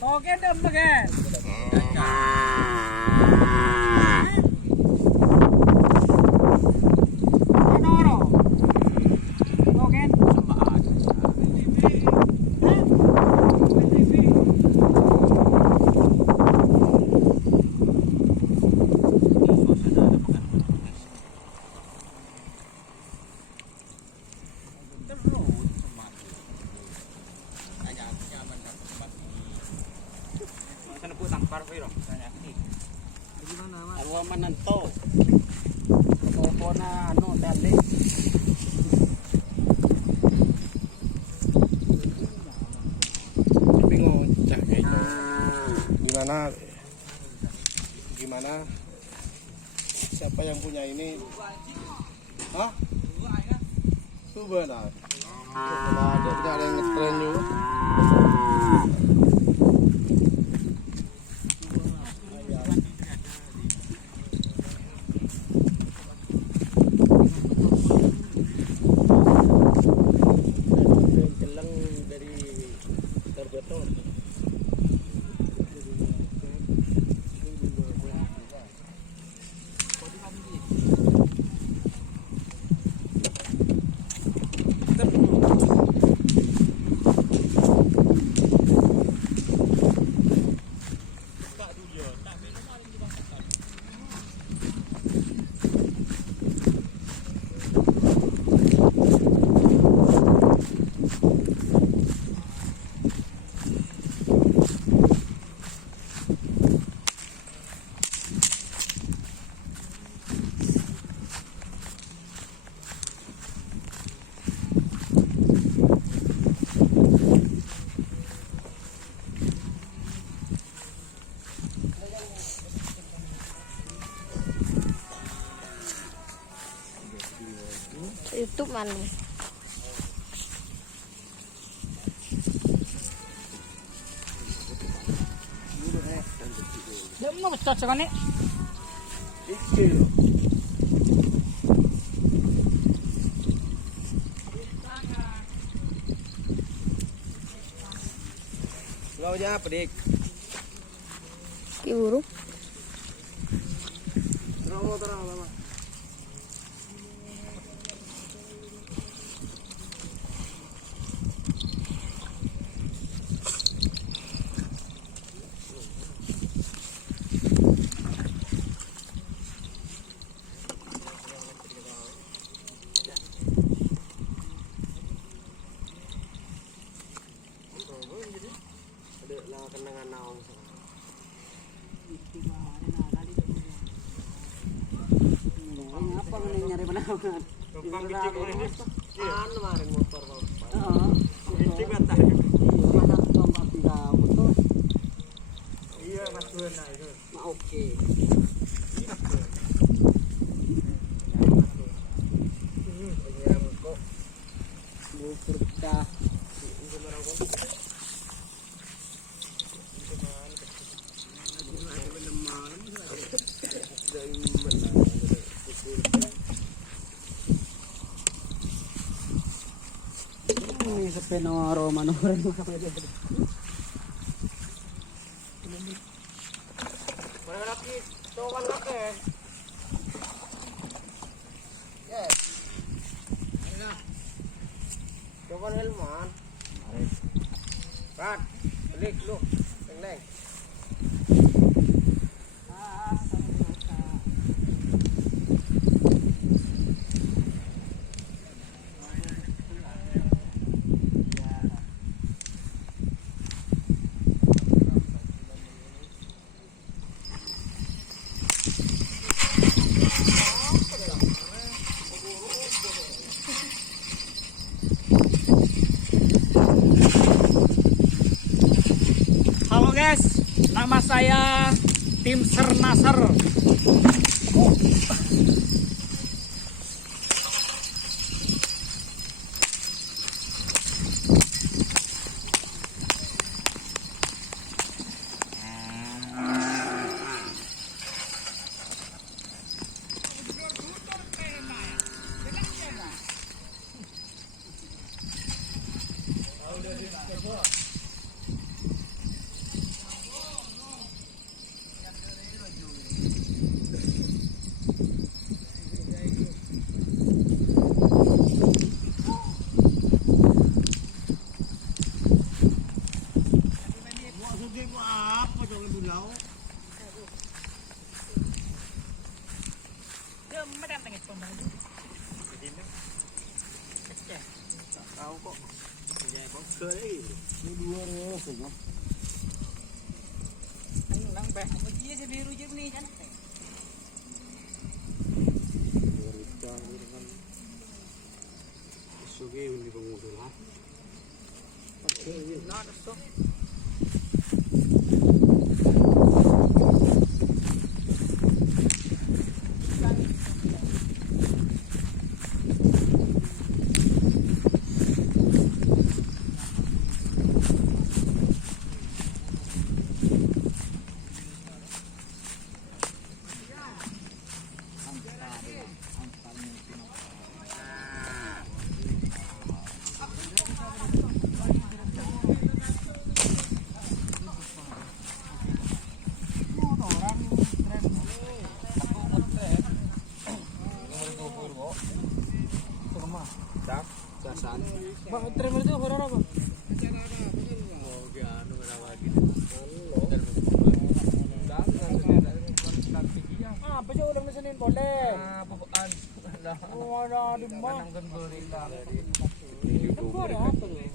Oke, dong, guys. Mananto. Opo na ano dali. Bingung cak itu. Gimana? Siapa yang punya ini? Hah? Subhanallah. Tidak ada yang ngetren juga. YouTube mana? Dia mau cocok kan nih? Launya apa, Dik? Kiburu. Terang lama. Kenangan naong Apa nih nyari penawangan? numpang gede kok ini anu kemarin motor Heeh. gede bantah Mana tombak tidak betul. iya masukan nah itu Nah, oke. Bubur pecah. Ini sepenoro manoren mana lagi cowan lagi yes cowan helman Rat, balik lu, leng-leng. Halo guys, nama saya Tim Sernasar. Bang, trim itu horor apa? Apa sih udah mesenin boleh? Oh, ada di mana? Tempur ya apa tuh?